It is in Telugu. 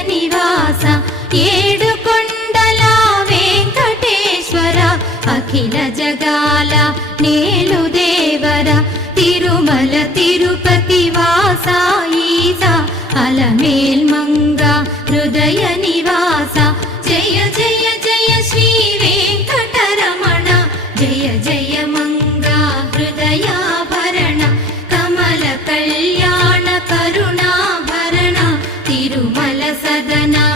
నివాస ఏడుకొండల వెంకటేశ్వర అఖిల జగాల నేలు దేవర తిరుమల తిరుపతి వాస ఈస అలమేల్మంగ హృదయ నివాస జయ జయ జయ శ్రీ వెంకటరమణ జయ జయ మంగ హృదయాభరణ కమల కళ్యాణ కరుణాభరణ తిరుమల సదన